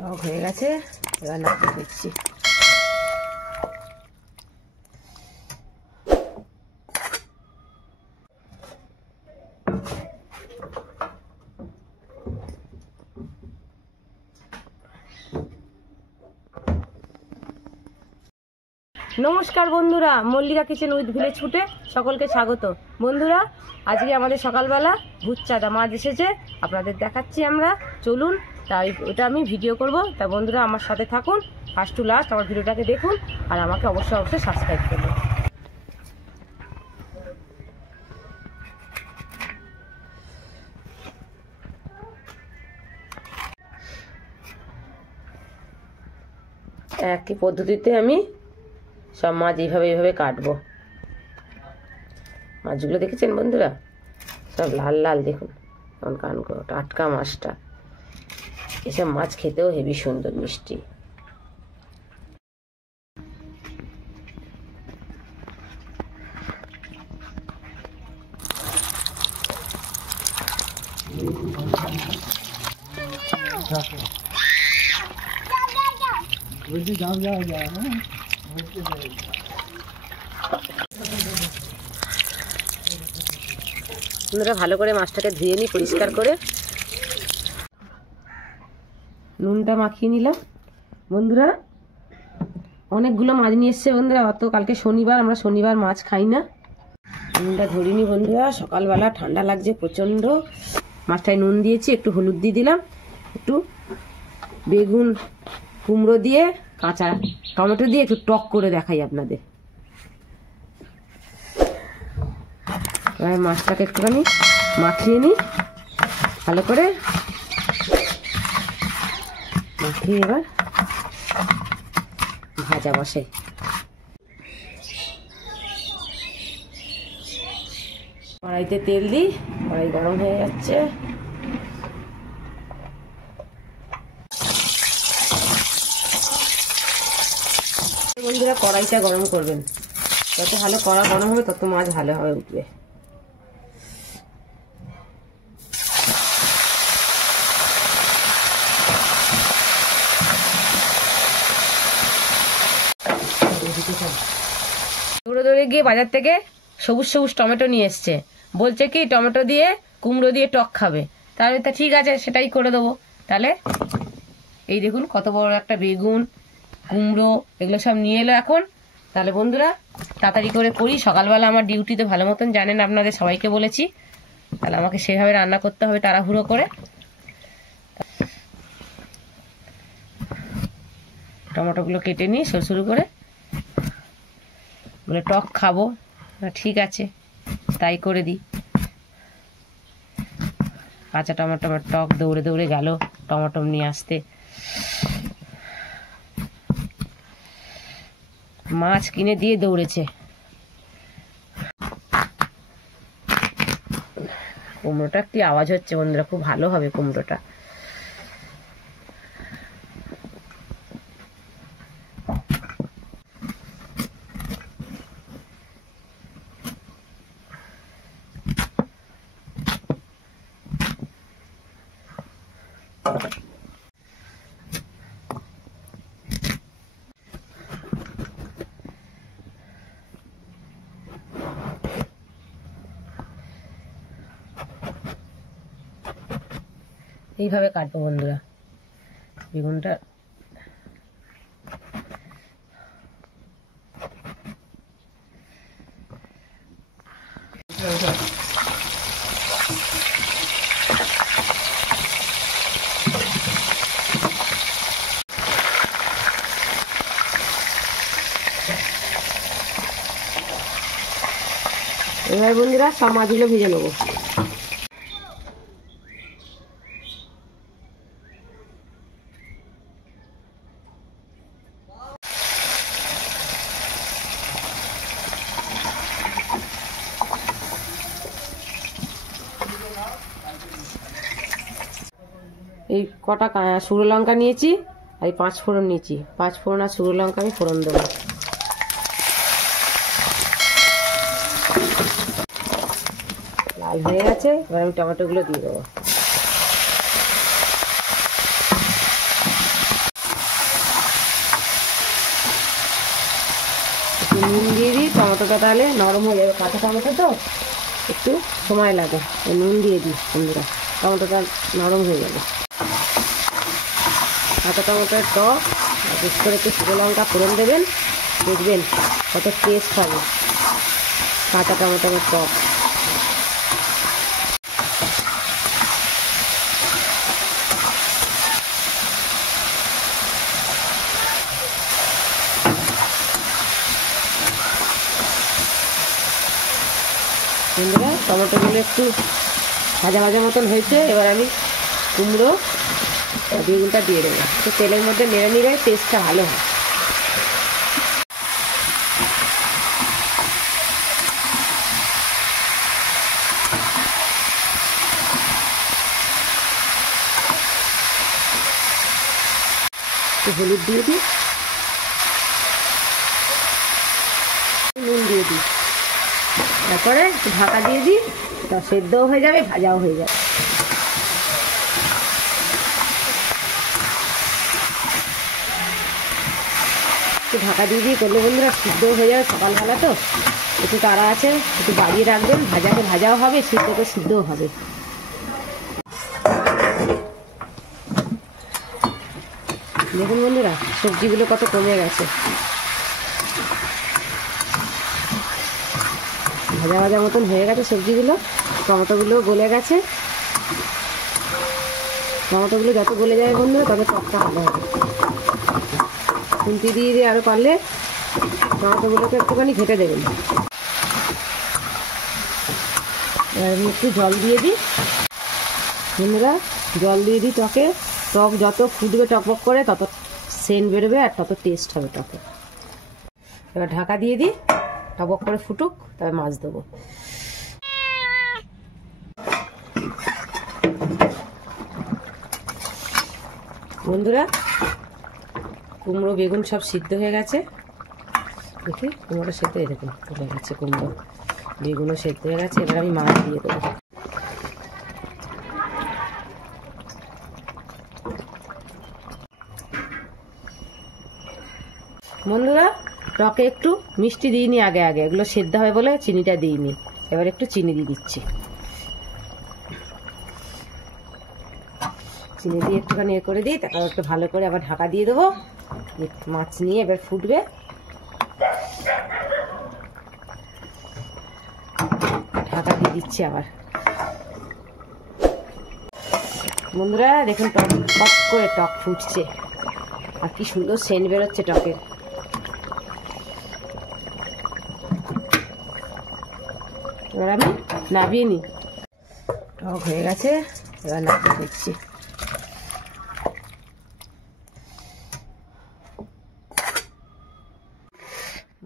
টক হয়ে গেছে, এবার নামিয়ে দিচ্ছি। নমস্কার বন্ধুরা, মল্লিকা কিচেন উইথ ভিলেজ ফুডে সকলকে স্বাগত। বন্ধুরা, আজকে আমাদের সকালবেলা ভুচ্চাদা মাছ এসেছে, আপনাদের দেখাচ্ছি আমরা। চলুন, তাই ওটা আমি ভিডিও করব। তা বন্ধুরা আমার সাথে থাকুন, ফার্স্ট টু লাস্ট আমার ভিডিওটাকে দেখুন, আর আমাকে অবশ্যই সাবস্ক্রাইব করবেন। একই পদ্ধতিতে আমি সব মাছ এইভাবে কাটবো। মাছগুলো দেখেছেন বন্ধুরা, সব লাল লাল, দেখুন কেমন কান করো, টাটকা মাছটা। এসব মাছ খেতেও হেবি সুন্দর, মিষ্টি। বন্ধুরা, ভালো করে মাছটাকে ধুয়ে নিই পরিষ্কার করে। নুনটা মাখিয়ে নিলাম। বন্ধুরা, অনেকগুলো মাছ নিয়ে এসছে বন্ধুরা, অত কালকে শনিবার, আমরা শনিবার মাছ খাই না। নুনটা ধরিনি বন্ধুরা, সকালবেলা ঠান্ডা লাগছে প্রচণ্ড। মাছটায় নুন দিয়েছি, একটু হলুদ দিয়ে দিলাম, একটু বেগুন কুমড়ো দিয়ে কাঁচা টমেটো দিয়ে একটু টক করে দেখাই আপনাদের। মাছটাকে একটুখানি মাখিয়ে নিই ভালো করে। মাখিয়ে এবার ভাজা বসে। কড়াইতে তেল দিই, কড়াই গরম হয়ে যাচ্ছে। বন্ধুরা, কড়াইটা গরম করবেন, যত ভালো কড়া গরম হবে তত মাছ ভালো হবে উঠবে। দৌড়ে গিয়ে বাজার থেকে সবুজ টমেটো নিয়ে এসছে, বলছে কি টমেটো দিয়ে কুমড়ো দিয়ে টক খাবে। তাহলে তা ঠিক আছে, সেটাই করে দেবো। তাহলে এই দেখুন কত বড় একটা বেগুন, কুমড়ো, এগুলো সব নিয়ে এলো এখন। তাহলে বন্ধুরা তাড়াতাড়ি করে করি, সকালবেলা আমার ডিউটিতে ভালো মতন জানেন, আপনাদের সবাইকে বলেছি। তাহলে আমাকে সেভাবে রান্না করতে হবে তাড়াহুড়ো করে। টমেটোগুলো কেটে নিই সরু করে, বলে টক খাবো, ঠিক আছে তাই করে দিই। কাঁচা টমেটো টক দৌড়ে গেল টমেটো নিয়ে আসতে। মাছ কিনে দিয়ে দৌড়েছে। কুমড়োটা কি আওয়াজ হচ্ছে বন্ধুরা, খুব ভালো হবে কুমড়োটা। এইভাবে কাটবো বন্ধুরা বেগুনটা। এবার বন্ধুরা সব মাছগুলো ভেজে নেবো। এই কটা শুকনো লঙ্কা নিয়েছি, আর এই 5 ফোড়ন নিয়েছি। 5 ফোড়ন আর শুকনো লঙ্কা আমি ফোড়ন দেবো। লাল হয়ে গেছে, এবার আমি টমেটোগুলো দিয়ে দেবো। নুন দিয়ে দিই, টমেটোটা তাহলে নরম হয়ে যাবে, কাঁচা টমেটো তো একটু সময় লাগে। নুন দিয়ে দিই বন্ধুরা, টমেটোটা নরম হয়ে যাবে। কাঁচা টমেটোর টক বেশ করে একটু শুকনো লঙ্কা ফোড়ন দেবেন, দেখবেন কত টেস্ট হবে কাঁচা টমেটোর টক। বন্ধুরা টমেটোগুলো একটু ভাজা ভাজা মতন হয়েছে, এবার আমি কুমড়ো বেগুনটা দিয়ে দেবো। একটু তেলের মধ্যে নেড়ে নিলে টেস্টটা ভালো হয়। একটু হলুদ দিয়ে দিই, নুন দিয়ে দিই, তারপরে একটু ঢাকা দিয়ে দিই, তা সেদ্ধও হয়ে যাবে, ভাজাও হয়ে যাবে। একটু ঢাকা দিয়ে দিয়ে করলে বন্ধুরা সিদ্ধও হয়ে যাবে, সকালবেলা তো একটু তাড়া আছে, একটু বাড়িয়ে রাখবেন, ভাজাও হবে, সিদ্ধও হবে। দেখুন বন্ধুরা সবজিগুলো কত কমে গেছে, ভাজা ভাজা মতন হয়ে গেছে সবজিগুলো। টমেটোগুলো গলে গেছে, টমেটোগুলো যত গলে যাবে বন্ধুরা তত টকটা ভালো হবে। খুন্তি দিয়ে দিয়ে আরও পারলে টমেটোগুলোকে একটুখানি ঘেটে দেবেন। এবার আমি একটু জল দিয়ে দিই বন্ধুরা, জল দিয়ে দিই টকে। টক যত ফুটবে টকবক করে তত সেন্ট বেরোবে আর তত টেস্ট হবে টকে। এবার ঢাকা দিয়ে দিই, টকবক করে ফুটুক, তবে মাছ দেবো। বন্ধুরা কুমড়ো বেগুন সব সিদ্ধ হয়ে গেছে, দেখি কুমড়োটা সেদ্ধ এরকম তুলে গেছে, কুমড়ো বেগুনও সেদ্ধ হয়ে গেছে। এবার আমি মাছ দিয়ে দেবো। বন্ধুরা টকে একটু মিষ্টি দিইনি আগে, এগুলো সেদ্ধ হবে বলে চিনিটা দিইনি, এবার একটু চিনি দিয়ে দিচ্ছি। চিনি দিয়ে একটুখানি করে দিই, তারপর একটু ভালো করে আবার ঢাকা দিয়ে দেবো। মাছ নিয়ে এবার ফুটবে, ঢাকা দিয়ে দিচ্ছি আবার। বন্ধুরা দেখুন টক টক করে টক ফুটছে, আর কি সুন্দর সেন্ট বেরোচ্ছে টকের। এবার আমি নামিয়ে নিই, টক হয়ে গেছে, এবার নামিয়ে দিচ্ছি।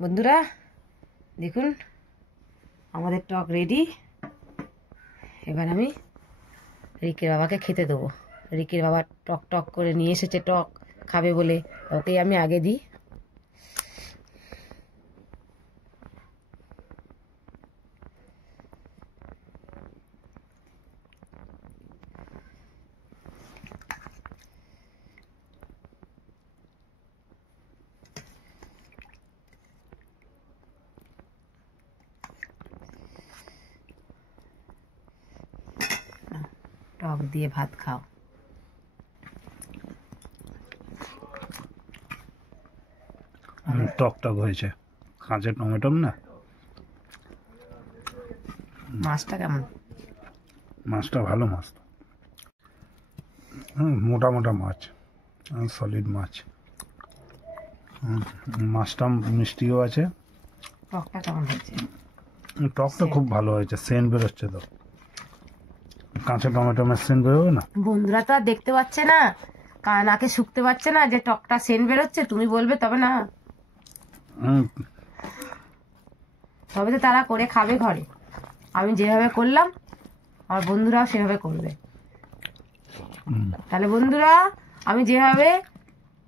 বন্ধুরা দেখুন আমাদের টক রেডি। এবার আমি রিকের বাবাকে খেতে দেবো। রিকের বাবা টক টক করে নিয়ে এসেছে, টক খাবে বলে, ওকেই আমি আগে দিই। টক দিয়ে ভাত খাও। টক টক হয়েছে, কাঁচা টমেটো না। মাছটা কেমন? মাছটা ভালো মাছ, মোটা মোটা মাছ, সলিড মাছ। মাছটা মিষ্টিও আছে। টকটা কেমন হয়েছে? টকটা খুব ভালো হয়েছে, সেন্ট বেরোচ্ছে তো। কাঁচা টমেটো সেন্ট বেরোবে না? বন্ধুরা তো আর দেখতে পাচ্ছে না, নাকে শুকতে পারছে না যে টকটা সেন্ট বেরোচ্ছে, তুমি বলবে তবে না, তবে তো তারা করে খাবে ঘরে। আমি যেভাবে করলাম আমার বন্ধুরাও সেভাবে করবে। তাহলে বন্ধুরা আমি যেভাবে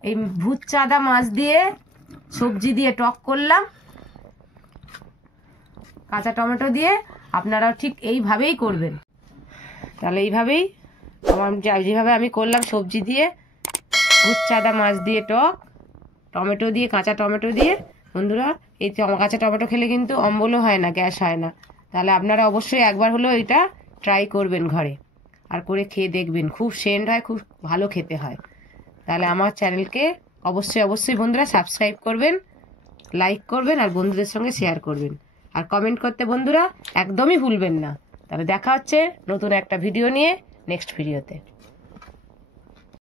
এই ভূত চাঁদা মাছ দিয়ে সবজি দিয়ে টক করলাম কাঁচা টমেটো দিয়ে, আপনারাও ঠিক এইভাবেই করবেন। তাহলে এইভাবেই আমার যেভাবে আমি করলাম সবজি দিয়ে ভূত চাঁদা মাছ দিয়ে টক, টমেটো দিয়ে, কাঁচা টমেটো দিয়ে, বন্ধুরা এই কাঁচা টমেটো খেলে কিন্তু অম্বলও হয় না, গ্যাস হয় না। তাহলে আপনারা অবশ্যই একবার হলেও এটা ট্রাই করবেন ঘরে, আর করে খেয়ে দেখবেন। খুব সেন্ট হয়, খুব ভালো খেতে হয়। তাহলে আমার চ্যানেলকে অবশ্যই বন্ধুরা সাবস্ক্রাইব করবেন, লাইক করবেন, আর বন্ধুদের সঙ্গে শেয়ার করবেন, আর কমেন্ট করতে বন্ধুরা একদমই ভুলবেন না। তাহলে দেখা হচ্ছে নতুন একটা ভিডিও নিয়ে নেক্সট ভিডিওতে।